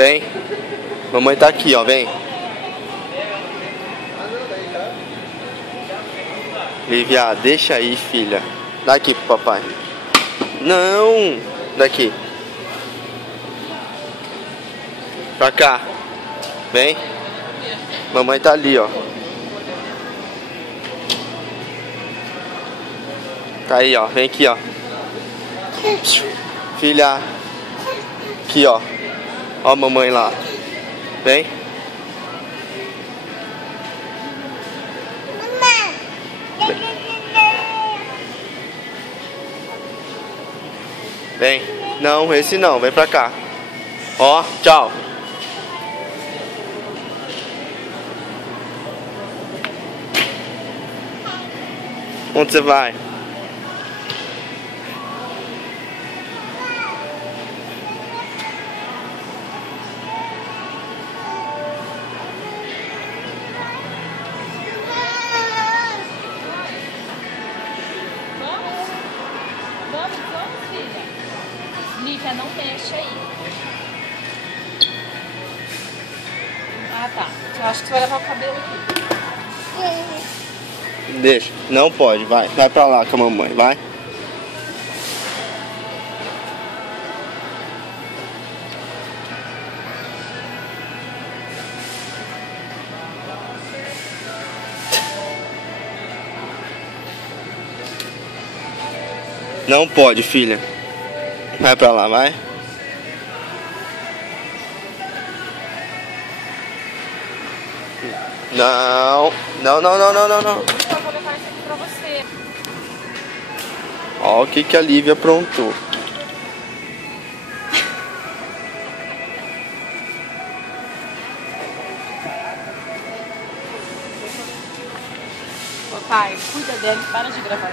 Vem. Mamãe tá aqui, ó, vem. Lívia, deixa aí, filha. Dá aqui pro papai. Não! Daqui. Pra cá. Vem. Mamãe tá ali, ó. Tá aí, ó. Vem aqui, ó. Filha. Aqui, ó. Ó a mamãe lá. Vem. Vem. Não, esse não. Vem pra cá. Ó, tchau. Onde você vai? Vamos, filha. Lívia, não mexe aí. Ah, tá. Eu acho que você vai levar o cabelo aqui. Deixa. Não pode, vai. Vai pra lá com a mamãe, vai. Não pode, filha. Vai pra lá, vai. Não. Não, não, não, não, não, não. Eu vou levar isso aqui pra você. Ó o que a Lívia aprontou. Papai, cuida dele, para de gravar.